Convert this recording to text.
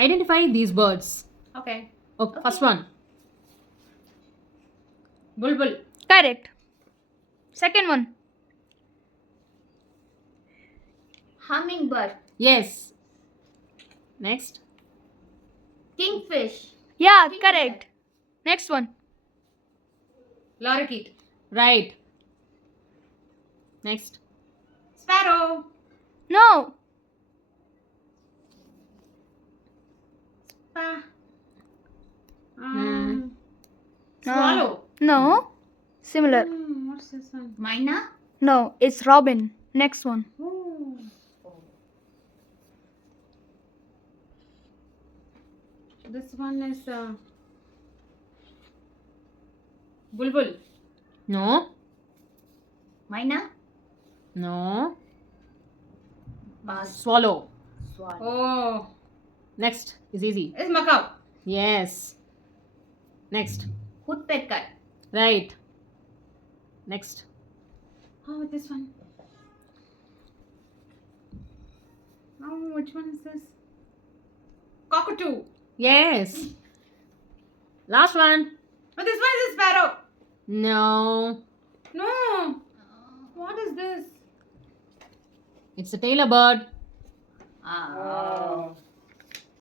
Identify these birds. Okay. Okay, first one. Bulbul. Correct. Second one. Hummingbird. Yes. Next. Kingfish. Yeah, Kingfisher. correct. Next one. Lorikeet. Right. Next. Sparrow. No. Pa. Hmm. Swallow. No. Similar. What's this one? Myna. No, it's robin. Next one. Ooh. This one is Bulbul. No. Myna. No. Pass. Swallow. Swallow. Oh. Next is easy. It's macaw. Yes. Next. Woodpecker. Right. Next. Oh, this one. Oh, which one is this? Cockatoo. Yes. Last one. Oh, this one is a sparrow. No. No. What is this? It's a tailor bird. Ah. Oh.